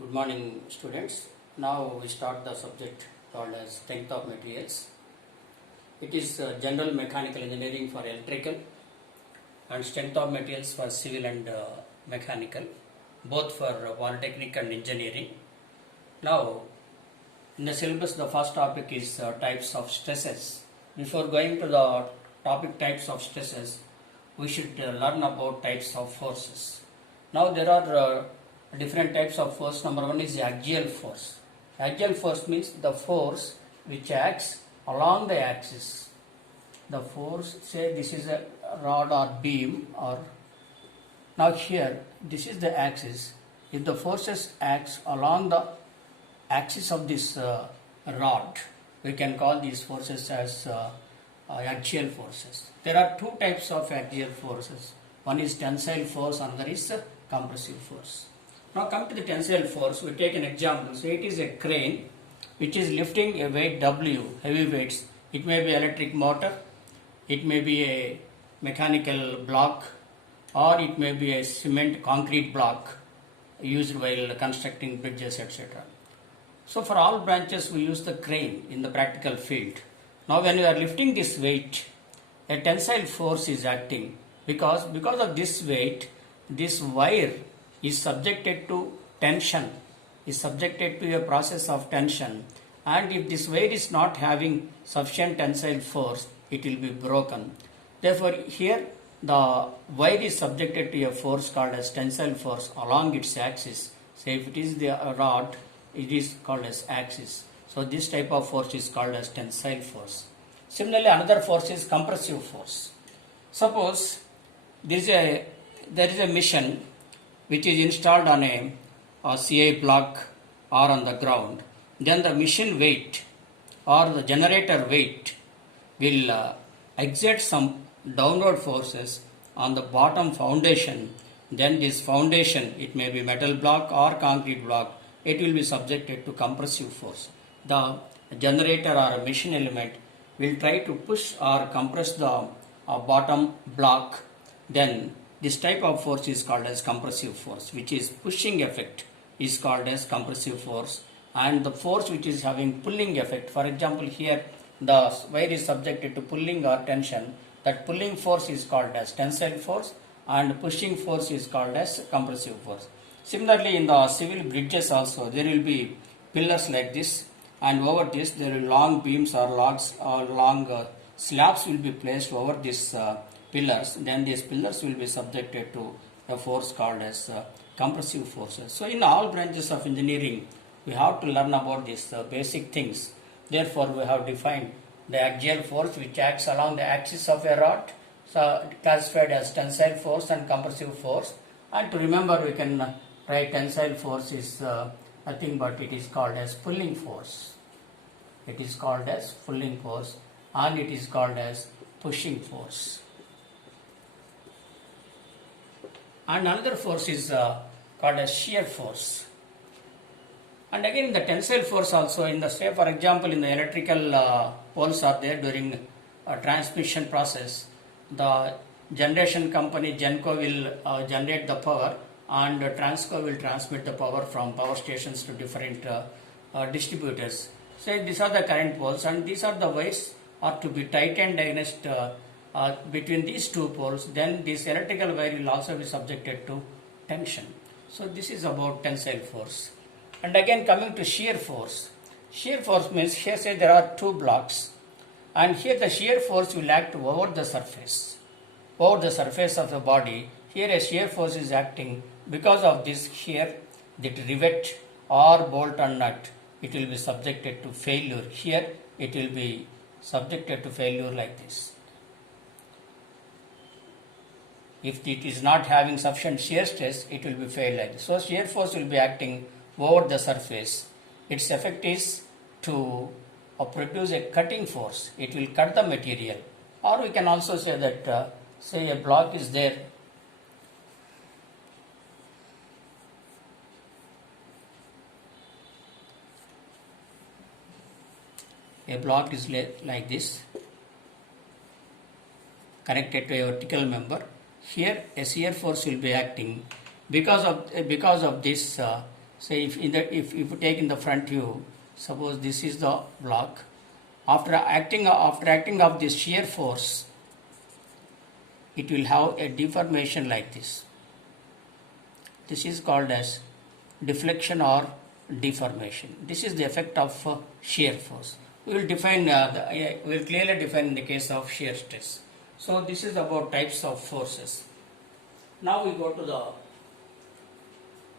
Good morning, students. Now we start the subject called as strength of materials. It is general mechanical engineering for electrical and strength of materials for civil and mechanical, both for polytechnic and engineering. Now, in the syllabus, the first topic is types of stresses. Before going to the topic types of stresses, we should learn about types of forces. Now, there are different types of force. Number one is the axial force. Axial force means the force which acts along the axis. The force, say this is a rod or beam, or now here this is the axis. If the forces acts along the axis of this rod, we can call these forces as axial forces. There are two types of axial forces. One is tensile force, another is compressive force. Now come to the tensile force. We take an example. So it is a crane which is lifting a weight W, heavy weights. It may be electric motor, it may be a mechanical block, or it may be a cement concrete block used while constructing bridges, etc. So for all branches we use the crane in the practical field. Now when we are lifting this weight, a tensile force is acting because of this weight, this wire is subjected to tension, is subjected to a process of tension, and if this wire is not having sufficient tensile force, it will be broken. Therefore here the wire is subjected to a force called as tensile force along its axis. So if it is the rod, it is called as axis. So this type of force is called as tensile force. Similarly, another force is compressive force. Suppose there is a machine which is installed on a CI block or on the ground. Then the machine weight or the generator weight will exert some downward forces on the bottom foundation. Then this foundation, it may be metal block or concrete block, it will be subjected to compressive force. The generator or a machine element will try to push or compress the bottom block. Then this type of force is called as compressive force, which is pushing effect is called as compressive force, and the force which is having pulling effect, for example here the wire is subjected to pulling or tension, that pulling force is called as tensile force and pushing force is called as compressive force. Similarly, in the civil bridges also there will be pillars like this, and over this there will long beams or logs or long slabs will be placed over this pillars. Then these pillars will be subjected to a force called as compressive forces. So in all branches of engineering we have to learn about these basic things. Therefore we have defined the axial force which acts along the axis of a rod, so classified as tensile force and compressive force. And to remember, we can write tensile force is nothing but it is called as pulling force. It is called as pulling force, and it is called as pushing force. And another force is called as shear force. And again, the tensile force also, in the say for example in the electrical poles are there during transmission process, the generation company Genco will generate the power, and Transco will transmit the power from power stations to different distributors. So these are the current poles, and these are the wires are to be tightened against between these two poles. Then this electrical wire will also be subjected to tension. So this is about tensile force. And again, coming to shear force. Shear force means here say there are two blocks, and here the shear force will act over the surface of the body. Here a shear force is acting because of this. Here that rivet or bolt or nut, it will be subjected to failure. Here it will be subjected to failure like this. If it is not having sufficient shear stress, it will be failed like this. So shear force will be acting over the surface. Its effect is to produce a cutting force. It will cut the material. Or we can also say that say a block is there. A block is like this, connected to a vertical member. Here a shear force will be acting because of this say if you take in the front view, suppose this is the block. After acting of this shear force, it will have a deformation like this. This is called as deflection or deformation. This is the effect of shear force. We will define we will clearly define in the case of shear stress. So this is about types of forces. Now we go to the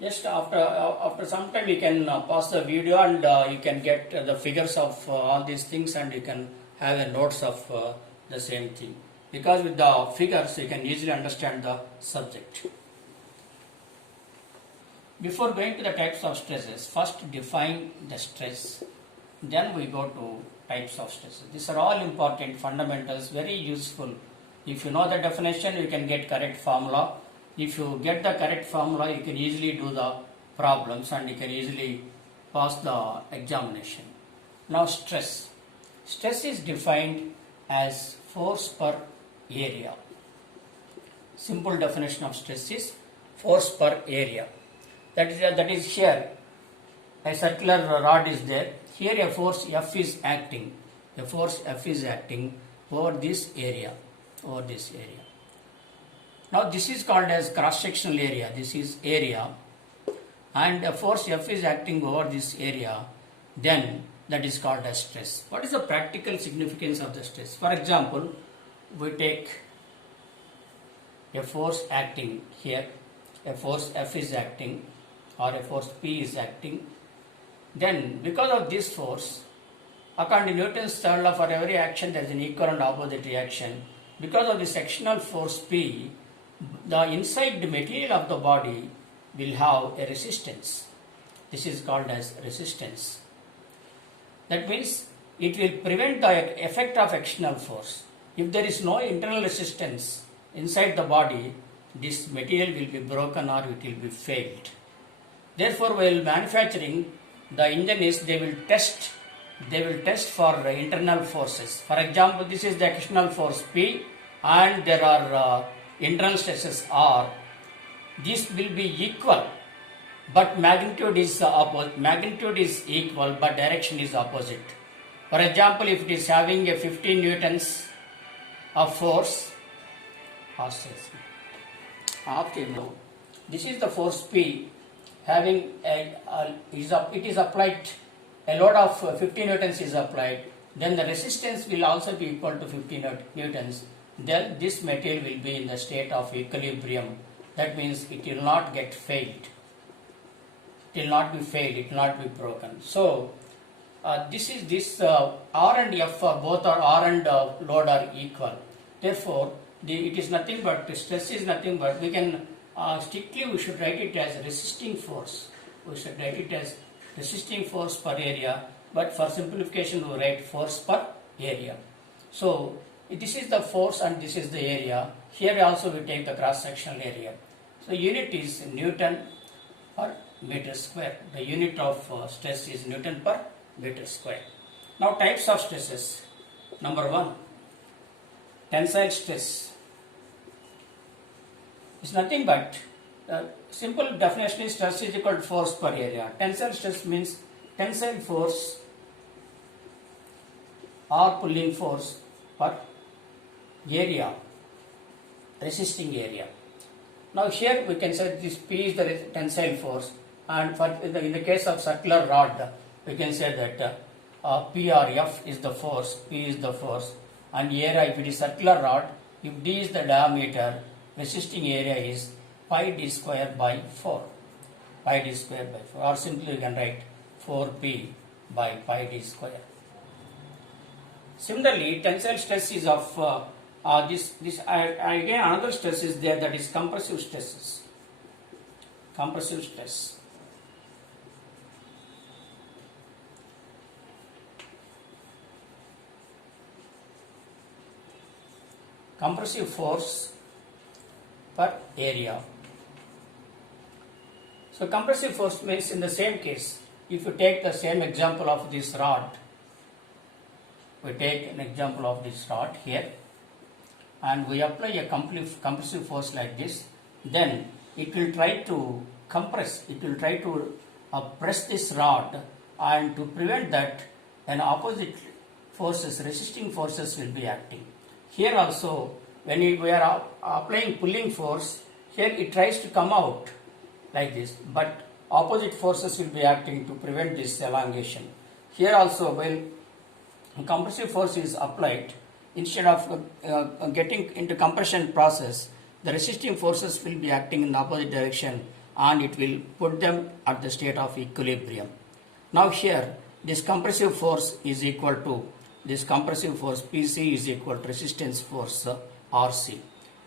just after some time you can pause the video and you can get the figures of all these things, and you can have a notes of the same thing, because with the figures you can easily understand the subject. Before going to the types of stresses, first define the stress, then we go to types of stresses. These are all important fundamentals, very useful. If you know the definition, you can get correct formula. If you get the correct formula, you can easily do the problems and you can easily pass the examination. Now stress. Stress is defined as force per area. Simple definition of stress is force per area. That is here a circular rod is there. Here a force F is acting. A force F is acting over this area. Now this is called as cross-sectional area. This is area, and a force F is acting over this area. Then that is called as stress. What is the practical significance of the stress? For example, we take a force acting here. A force F is acting, or a force P is acting. Then because of this force, according to Newton's third law, for every action there is an equal and opposite reaction. Because of the sectional force P, the inside material of the body will have a resistance. This is called as resistance. That means it will prevent the effect of external force. If there is no internal resistance inside the body, this material will be broken or it will be failed. Therefore, while manufacturing, the engineers they will test for internal forces. For example, this is the external force P, and there are internal stresses R. This will be equal, but magnitude is opposite. Magnitude is equal, but direction is opposite. For example, if it is having a 15 newtons of force, this is the force P. Having it is applied, a load of 15 newtons is applied, then the resistance will also be equal to 15 newtons. Then this material will be in the state of equilibrium. That means it will not get failed. It will not be failed. It will not be broken. So this R and F are both R and load are equal. Therefore, it is nothing but stress is nothing but we can. Strictly we should write it as resisting force. We should write it as resisting force per area, but for simplification we write force per area. So this is the force and this is the area. Here also we take the cross-sectional area. So unit is Newton per meter square. The unit of stress is Newton per meter square. Now types of stresses. Number 1, tensile stress. It's nothing but simple definition is stress is equal to force per area. Tensile stress means tensile force or pulling force per area, resisting area. Now here we can say this P is the tensile force, and in the case of circular rod we can say that P or F is the force, P is the force, and area if it is circular rod, if D is the diameter, resisting area is pi d square by 4. Pi d square by 4, or simply you can write 4p by pi d square. Similarly, tensile stress is of again another stress is there, that is compressive stresses. Compressive stress. Compressive force per area. So compressive force means in the same case, if you take the same example of this rod, we take an example of this rod here, and we apply a compressive force like this, then it will try to compress, it will try to press this rod, and to prevent that, an opposite forces, resisting forces will be acting. Here also, when we are applying pulling force, here it tries to come out like this, but opposite forces will be acting to prevent this elongation. Here also, while compressive force is applied, instead of getting into compression process, the resisting forces will be acting in the opposite direction and it will put them at the state of equilibrium. Now here, this compressive force is equal to, this compressive force PC is equal to resistance force RC.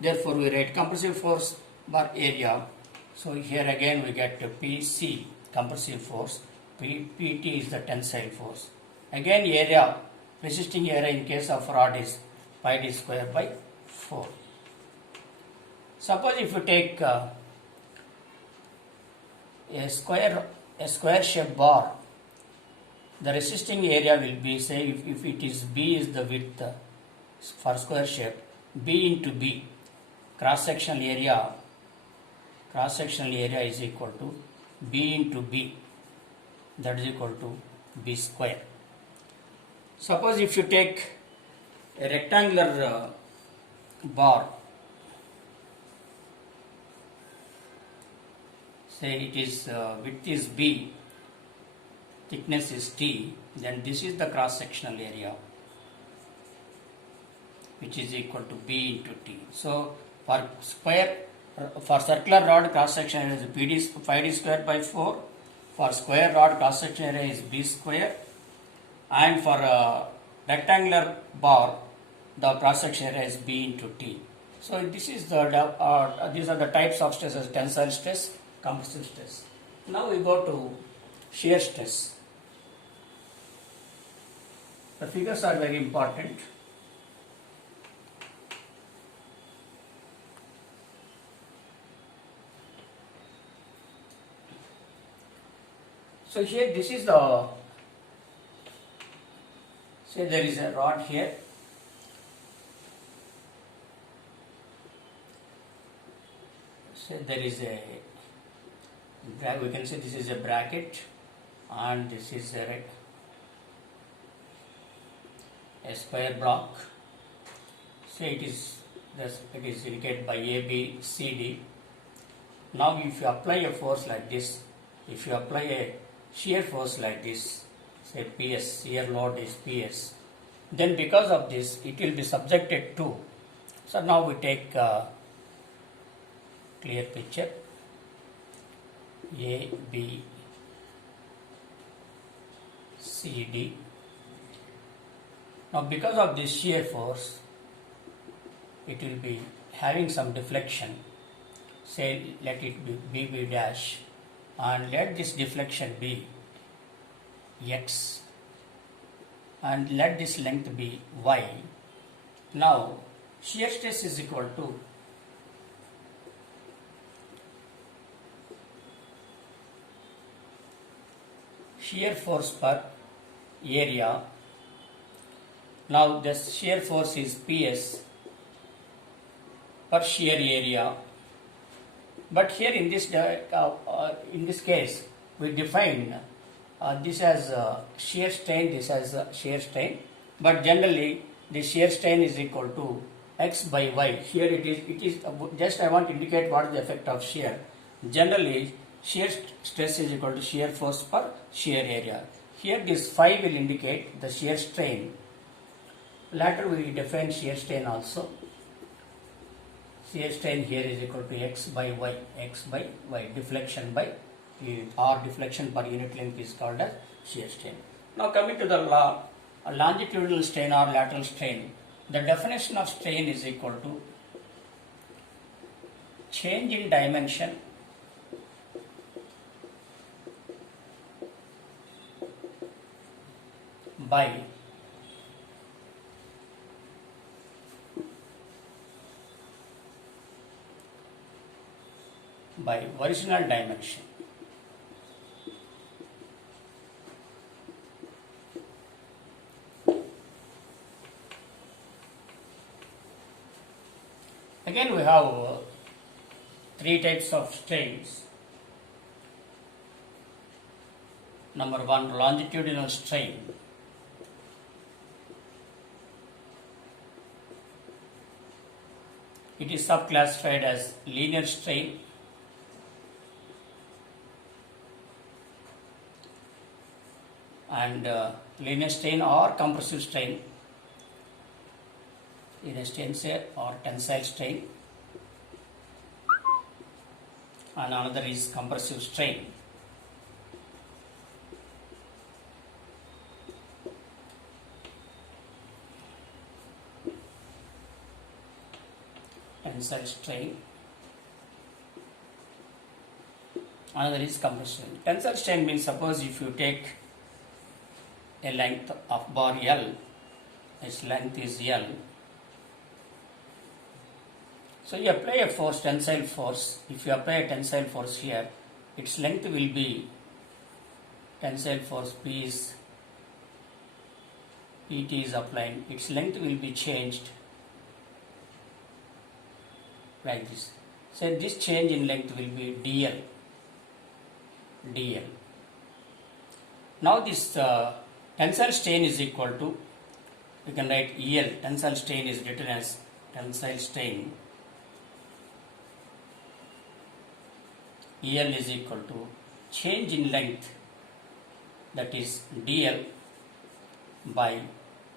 Therefore, we write compressive force bar area. So here again we get PC, compressive force, PT is the tensile force. Again area, resisting area in case of rod is pi d square by 4. Suppose if you take a square shape bar, the resisting area will be, say if it is B is the width for square shape, B into B, cross-sectional area is equal to B into B, that is equal to B square. Suppose if you take a rectangular bar, say it is width is B, thickness is T, then this is the cross-sectional area which is equal to B into T. So for circular rod cross-section area is PD, pi d square by 4. For square rod cross-section area is B square. And for rectangular bar, the cross-section area is B into T. So this is the these are the types of stresses: tensile stress, compressive stress. Now we go to shear stress. The figures are very important. So here this is the, say there is a rod here. Say there is a, we can say this is a bracket and this is a square block. Say it is indicated by A, B, C, D. Now if you apply a force like this, if you apply a shear force like this, say PS, shear load is PS, then because of this it will be subjected to, so now we take a clear picture, A, B, C, D. Now because of this shear force, it will be having some deflection, say let it be BB dash, and let this deflection be X and let this length be Y. Now shear stress is equal to shear force per area. Now the shear force is PS per shear area. But here in this case, we define this as shear strain, this as shear strain. But generally, the shear strain is equal to X by Y. Here it is just I want to indicate what is the effect of shear. Generally, shear stress is equal to shear force per shear area. Here this phi will indicate the shear strain. Later we define shear strain also. Shear strain here is equal to X by Y, X by Y, deflection by or deflection per unit length is called as shear strain. Now coming to the longitudinal strain or lateral strain, the definition of strain is equal to change in dimension by original dimension. Again we have three types of strains. Number 1, longitudinal strain. It is subclassified as linear strain, and linear strain or compressive strain. Linear strain say or tensile strain, and another is compressive strain. Tensile strain, another is compressive. Tensile strain means, suppose if you take a length of bar L, its length is L. So you apply a force, tensile force. If you apply a tensile force here, its length will be, tensile force PT is applied, its length will be changed like this. So this change in length will be dl. Now this tensile strain is equal to, you can write EL, tensile strain is written as tensile strain. EL is equal to change in length, that is dl, by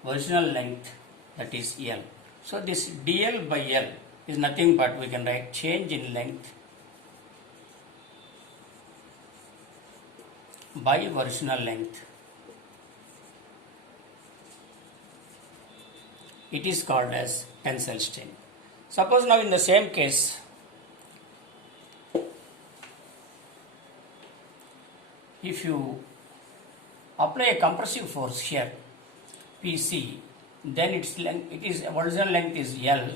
original length, that is L. So this dl by L is nothing but, we can write change in length by original length. It is called as tensile strain. Suppose now in the same case, if you apply a compressive force here, PC, then its length, original length is L.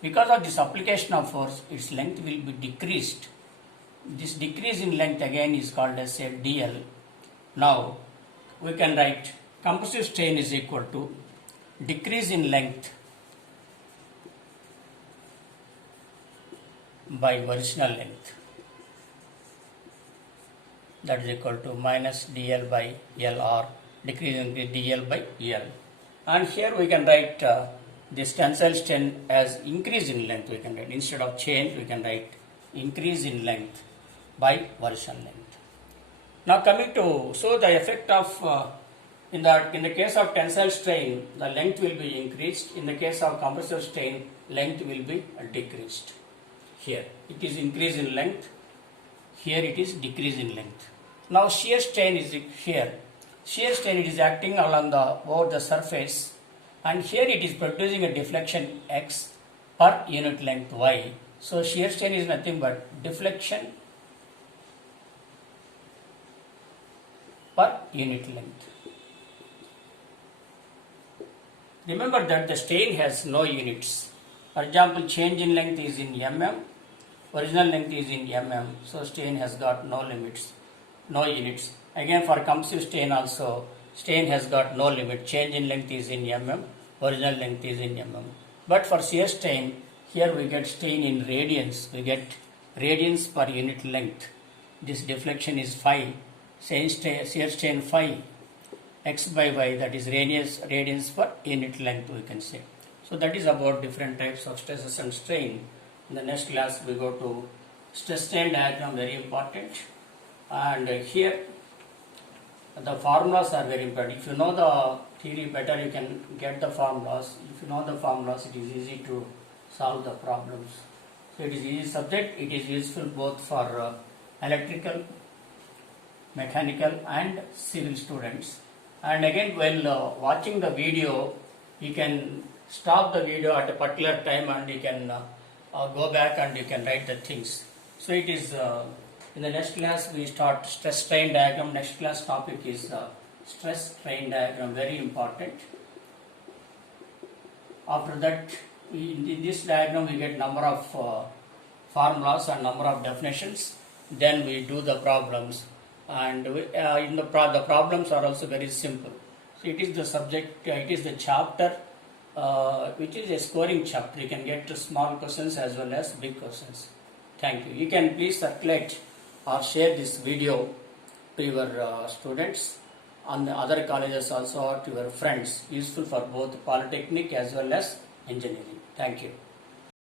Because of this application of force, its length will be decreased. This decrease in length again is called as a dl. Now we can write compressive strain is equal to decrease in length by original length, that is equal to minus dl by L, or decrease in dl by L. And here we can write this tensile strain as increase in length. We can write, instead of change, we can write increase in length by original length. Now coming to, so the effect of in the case of tensile strain, the length will be increased. In the case of compressive strain, length will be decreased. Here it is increase in length, here it is decrease in length. Now shear strain is here. Shear strain, it is acting along over the surface, and here it is producing a deflection x per unit length y. So shear strain is nothing but deflection per unit length. Remember that the strain has no units. For example, change in length is in mm, original length is in mm, so strain has got no limits, no units. Again for compressive strain also, strain has got no limit. Change in length is in mm, original length is in mm. But for shear strain, here we get strain in radians. We get radians per unit length. This deflection is phi. Shear strain phi x by y, that is radians per unit length, we can say. So that is about different types of stresses and strain. In the next class we go to stress strain diagram, very important. And here the formulas are very important. If you know the theory better, you can get the formulas. If you know the formulas, it is easy to solve the problems. So it is easy subject. It is useful both for electrical, mechanical and civil students. And again, while watching the video, you can stop the video at a particular time and you can go back and you can write the things. So it is in the next class we start stress strain diagram. Next class topic is stress strain diagram, very important. After that, in this diagram we get number of formulas and number of definitions. Then we do the problems, and the problems are also very simple. So it is the subject, it is the chapter which is a scoring chapter. You can get small questions as well as big questions. Thank you. You can please circulate or share this video to your students and the other colleges also, to your friends, useful for both polytechnic as well as engineering. Thank you.